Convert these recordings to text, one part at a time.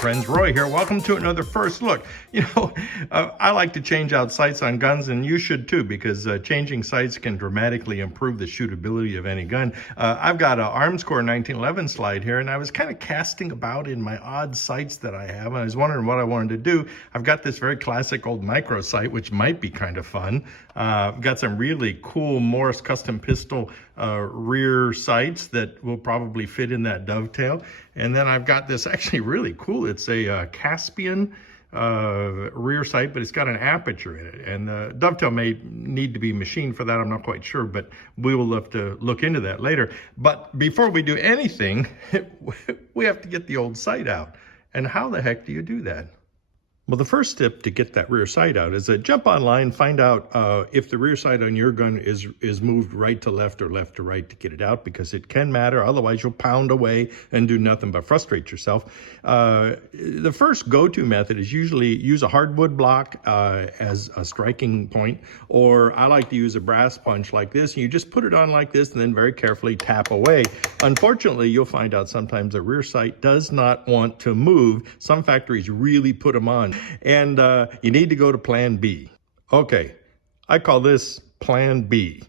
friends, Roy here. Welcome to another First Look. I like to change out sights on guns, and you should too, because changing sights can dramatically improve the shootability of any gun. I've got an Armscore 1911 slide here, and I was kind of casting about in my odd sights that I have, and I was wondering what I wanted to do. I've got this very classic old micro sight, which might be kind of fun. I've got some really cool Morris custom pistol rear sights that will probably fit in that dovetail. And then I've got this actually really cool. It's a Caspian rear sight, but it's got an aperture in it. And the dovetail may need to be machined for that. I'm not quite sure, but we will have to look into that later. But before we do anything, we have to get the old sight out. And how the heck do you do that? Well, the first step to get that rear sight out is to jump online, find out if the rear sight on your gun is moved right to left or left to right to get it out, because it can matter. Otherwise, you'll pound away and do nothing but frustrate yourself. The first go-to method is usually use a hardwood block as a striking point, or I like to use a brass punch like this. You just put it on like this and then very carefully tap away. Unfortunately, you'll find out sometimes the rear sight does not want to move. Some factories really put them on. And you need to go to plan B. Okay, I call this plan B.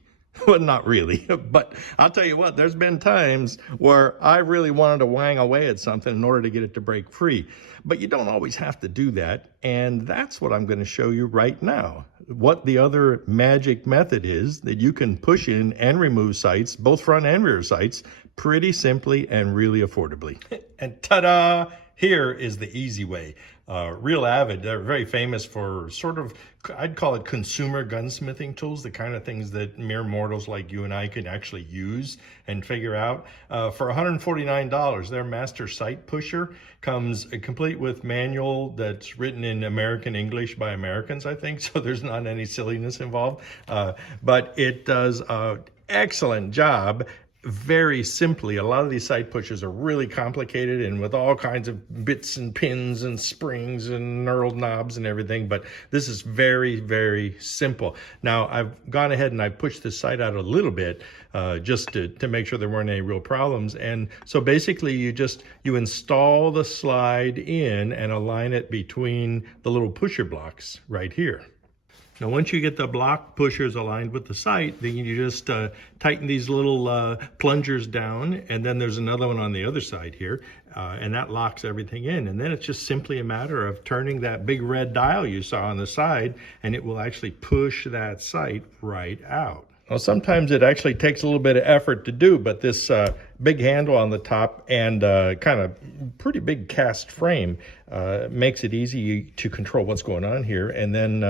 Well, not really, but I'll tell you what, there's been times where I really wanted to wang away at something in order to get it to break free. But you don't always have to do that, and that's what I'm going to show you right now. What the other magic method is that you can push in and remove sights, both front and rear sights, pretty simply and really affordably. And ta-da! Here is the easy way. Real Avid, they're very famous for sort of, I'd call it consumer gunsmithing tools, the kind of things that mere mortals like you and I can actually use and figure out. For $149, their master sight pusher comes complete with manual that's written in American English by Americans, I think, so there's not any silliness involved. But it does an excellent job. Very simply, a lot of these sight pushers are really complicated and with all kinds of bits and pins and springs and knurled knobs and everything, but this is very, very simple. Now, I've gone ahead and I pushed this sight out a little bit just to make sure there weren't any real problems. And so basically you install the slide in and align it between the little pusher blocks right here. Now, once you get the block pushers aligned with the sight, then you just tighten these little plungers down, and then there's another one on the other side here, and that locks everything in. And then it's just simply a matter of turning that big red dial you saw on the side, and it will actually push that sight right out. Well, sometimes it actually takes a little bit of effort to do, but this big handle on the top and kind of pretty big cast frame makes it easy to control what's going on here. And then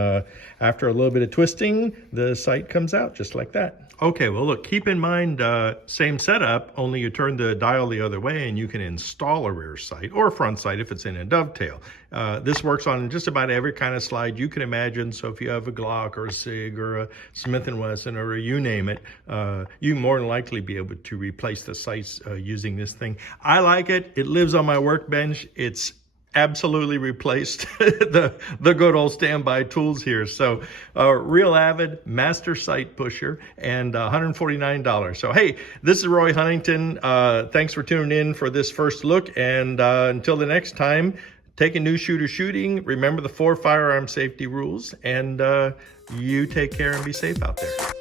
after a little bit of twisting, the sight comes out just like that. Okay, well, look, keep in mind, same setup, only you turn the dial the other way and you can install a rear sight or a front sight if it's in a dovetail. This works on just about every kind of slide you can imagine. So if you have a Glock or a SIG or a Smith & Wesson or you name it, you more than likely be able to replace the sights using this thing. I like it. It lives on my workbench. It's absolutely replaced the good old standby tools here. So Real Avid master sight pusher and $149. So hey, this is Roy Huntington. Thanks for tuning in for this first look, and until the next time, take a new shooter shooting. Remember the 4 firearm safety rules, and you take care and be safe out there.